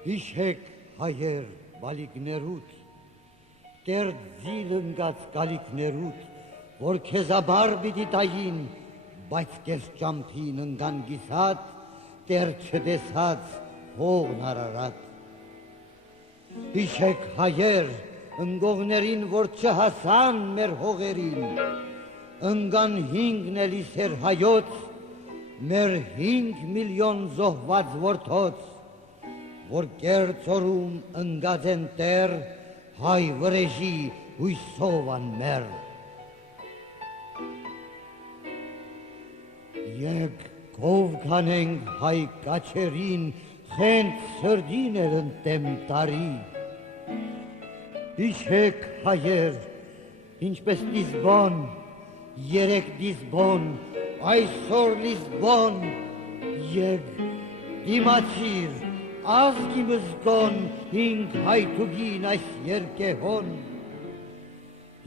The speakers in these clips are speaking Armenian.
Հիշեք հայեր բալիկներուդ, տեր ձիլընգած գալիքներուդ, որ քեզաբար պիտի տային, բայց կես ճամփին ընկան գիսատ, տեր չտեսած հողն արարատ։ Հիշեք հայեր ընկողներին, որ չհասան մեր հողերին, ընկան 5 էլիսեր հայոց, մեր 5 միլիոն զոհված որդոց, որ կերծորում ընկած են տեր, հայ վրեժի հույսով անմեր։ Եկ կով կանենք հայ կաչերին, խենթ սրդին էր ընտեմ տարի։ Հիշեք հայեր, ինչպես Լիզբոն, երեք Լիզբոն, այսօր Լիզբոն, եկ դիմացիր, ազգի մզգոն, 5 հայթուգին այս երկեհոն,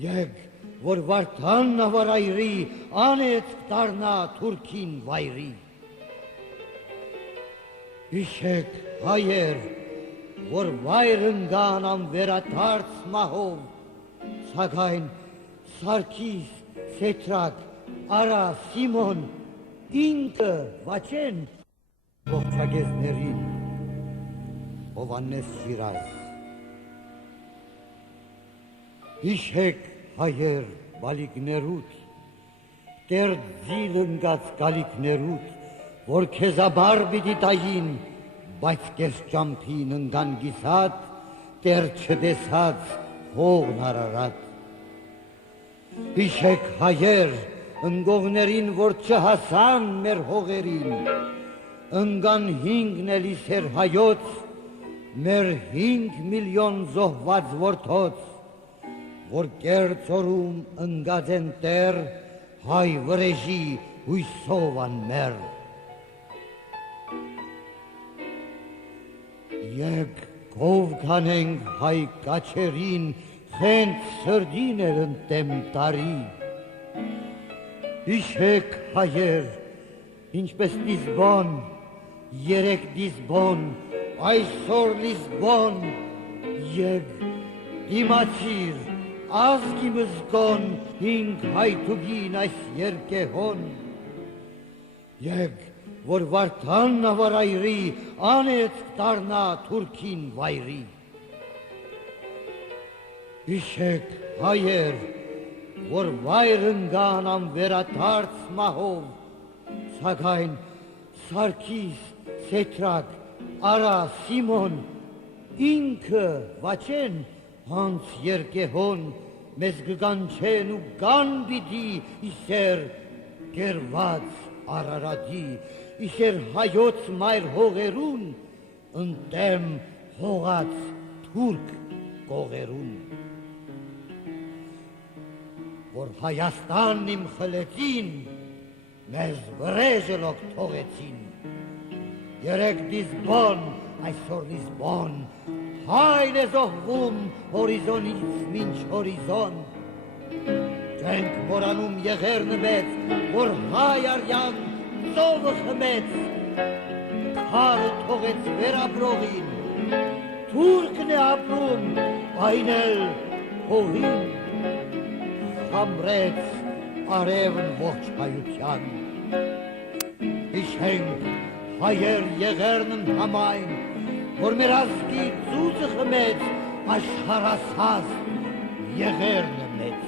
եկ որ վարդան նավարայրի, անեց դարնա թուրքին վայրի։ Հիշեք հայեր, որ վայր ընկան անվերադարձ մահով, սակայն Սարգիս, Սեթրակ, Արա, Սիմոն, ինքը վաչեն ողջագեզներին, Հովանես Շիրայր։ Հիշեք հայեր բալիկներուդ, տեր ձիլ ընկած գալիքներուդ, որ քեզաբար պիտի տային, բայց կես ճամփին ընկան գիսատ, տեր չտեսած հողն արարատ։ Հիշեք հայեր ընկողներին, որ չհասան մեր հողերին, ընկան 5 էլիսեր հայոց, մեր 5 միլիոն զոհված որդոց, որ կերծորում ընկած են տեր, հայ վրեժի հույսով անմեր։ Եկ կով կանենք հայ կաչերին, խենթ սրդին էր ընտեմ տարի։ Հիշեք հայեր, ինչպես Լիզբոն, երեք Լիզբոն, այսօր Լիզբոն, եկ դիմացիր, ազգի մզգոն, 5 հայթուգին այս երկեհոն, եկ որ վարդան նավարայրի, անեց դարնա թուրքին վայրի։ Հիշեք հայեր, որ վայր ընկան անվերադարձ մահով, սակայն Սարգիս, Սեթրակ, Արա, Սիմոն, ինքը վաչեն հանց երկեհոն, մեզ գգանչեն ու գան պիտի իսեր գերված Արարատի, իսեր հայոց մայր հողերուն, ընտեմ հողած թուրք կողերուն։ Որ Հայաստանն իմ խլեցին, մեզ վրեժելոք թողեցին, երեք Լիզբոն, այսօր Լիզբոն, հայր է զոհվում հորիզոնից մինչ հորիզոն, չենք մորանում եղերնը մեծ, որ հայ արյան ծովը խմեց, քարը թողեց վերապրողին, թուրքն է ապրում, այն էլ հողին, խամրեց արևն ողջ հայության։ Հիշենք հայեր եղերնն համայն, որ մեր ազգի ծուծը խմեց, աշխարհասաս եղերնը մեծ։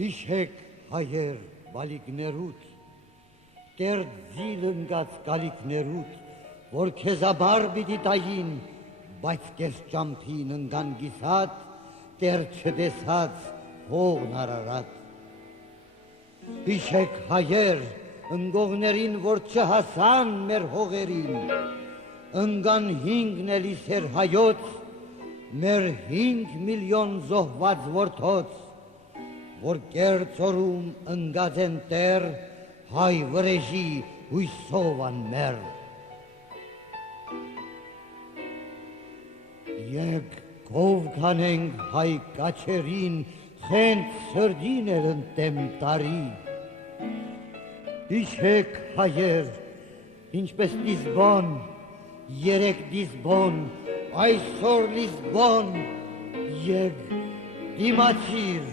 Հիշեք հայեր բալիկներուդ, տեր ձիլ ընկած գալիքներուդ, որ քեզաբար պիտի տային, բայց կես ճամփին ընկան գիսատ, տեր չտեսած հողն արարատ։ Հիշեք հայեր ընկողներին, որ չհասան մեր հողերին, ընկան 5 էլիսեր հայոց, մեր 5 միլիոն զոհված որդոց, որ կերծորում ընկած են տեր, հայ վրեժի հույսով անմեր։ Եկ կով կանենք հայ կաչերին, խենթ սրդիներ ընտեմ տարի։ Հիշեք հայեր, ինչպես Լիզբոն, երեկ Լիզբոն, այսօր Լիզբոն, եկ դիմացիր,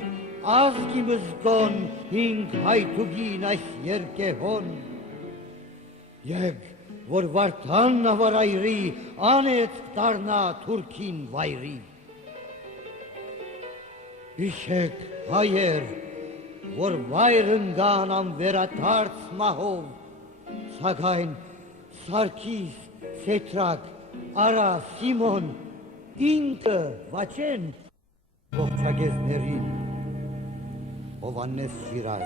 ազգի մզգոն, հինգ հայթուգին այս երկեհոն, եկ որ վարդան նավարայրի, անետ դարնա թուրքին վայրի։ Հիշեք հայեր, որ վայր ընգան անվերադարձ մահով, սակայն Սարգիս, Սետրակ, Արա, Սիմոն, ինքը վաչեն ողջագեզներին, Հովանես Շիրազ։